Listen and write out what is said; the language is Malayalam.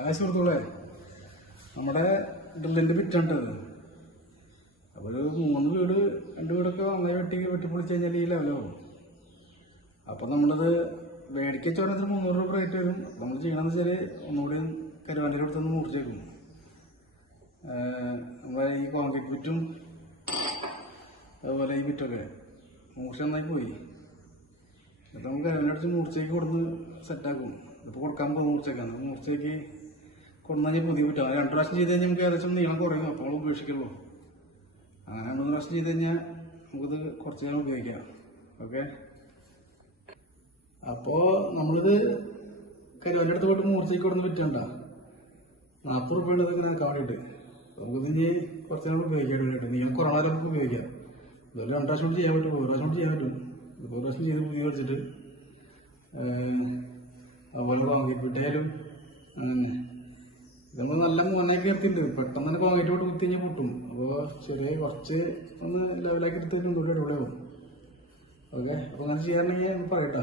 ആ സുഹൃത്തുക്കളെ നമ്മുടെ ഡ്രില്ലിന്റെ ബിറ്റുണ്ടത് അപ്പോൾ ഒരു മൂന്ന് വീട് രണ്ട് വീടൊക്കെ അങ്ങനെ വെട്ടി വെട്ടിപ്പൊളിച്ച് കഴിഞ്ഞാൽ ഈ ലെവലാവും അപ്പം നമ്മളത് മേടിക്ക ചോരത്തിൽ മുന്നൂറ് രൂപ റേറ്റ് വരും. നമ്മൾ ചെയ്യണമെന്ന് വെച്ചാൽ ഒന്നുകൂടി കരുവാന്റെ അടുത്തൊന്ന് മുറിച്ചേക്കും നമ്മുടെ ഈ കോൺക്രീറ്റ് വിറ്റും അതുപോലെ ഈ വിറ്റൊക്കെ മൂർച്ച നന്നായി പോയി. എന്നിട്ട് നമുക്ക് കരുവാന്റെ അടുത്ത് മൂർച്ചയ്ക്ക് കൊടുന്ന് സെറ്റാക്കും ഇപ്പോൾ കൊടുക്കാൻ പോകും മൂർച്ചയ്ക്കാണ് മൂർച്ചയ്ക്ക് കഴിഞ്ഞാൽ പുതിയ ബിറ്റാണ് രണ്ട് പ്രാവശ്യം ചെയ്ത് കഴിഞ്ഞാൽ നമുക്ക് ഏകദേശം നീളം കുറയും. അപ്പോൾ ഉപേക്ഷിക്കുള്ളൂ. അങ്ങനെ രണ്ട് മൂന്ന് പ്രാവശ്യം ചെയ്ത് കഴിഞ്ഞാൽ നമുക്കിത് കുറച്ച് നേരം ഉപയോഗിക്കാം. ഓക്കെ? അപ്പോൾ നമ്മളിത് കരുവല്ലടുത്ത് പോയിട്ട് മൂർച്ചയ്ക്ക് കൊടുന്ന് വിറ്റണ്ട. നാൽപ്പത് രൂപ ഉള്ളത് ഇങ്ങനെ വേണ്ടിയിട്ട് നമുക്കിത് ഇനി കുറച്ച് നേരം ഉപയോഗിക്കാൻ വേണ്ടിയിട്ട് നീ കുറേ നമുക്ക് ഉപയോഗിക്കാം. ഇതുപോലെ രണ്ട് പ്രാവശ്യം ചെയ്യാൻ പറ്റും. ഒരു പ്രാവശ്യം ചെയ്യാൻ പറ്റും. ഒരു പ്രാവശ്യം ചെയ്ത് പുതിയ കളിച്ചിട്ട് അതുപോലെ കോൺക്രീറ്റ് അങ്ങനെ. ഇതൊന്ന് നല്ല മോനാക്കി നിർത്തിയിട്ടുണ്ട് പെട്ടെന്ന് തന്നെ കോൺക്രീറ്റ് കൊണ്ട് കുത്തി കഴിഞ്ഞാൽ പൊട്ടും. അപ്പോൾ ചെറിയ കുറച്ച് ഒന്ന് ലെവലാക്കി എടുത്ത് ഒന്നുകൂടി അടിപൊളിയാവും. ഓക്കെ? അപ്പോൾ അങ്ങനെ ചെയ്യാറുണ്ടെങ്കിൽ പറയട്ടോ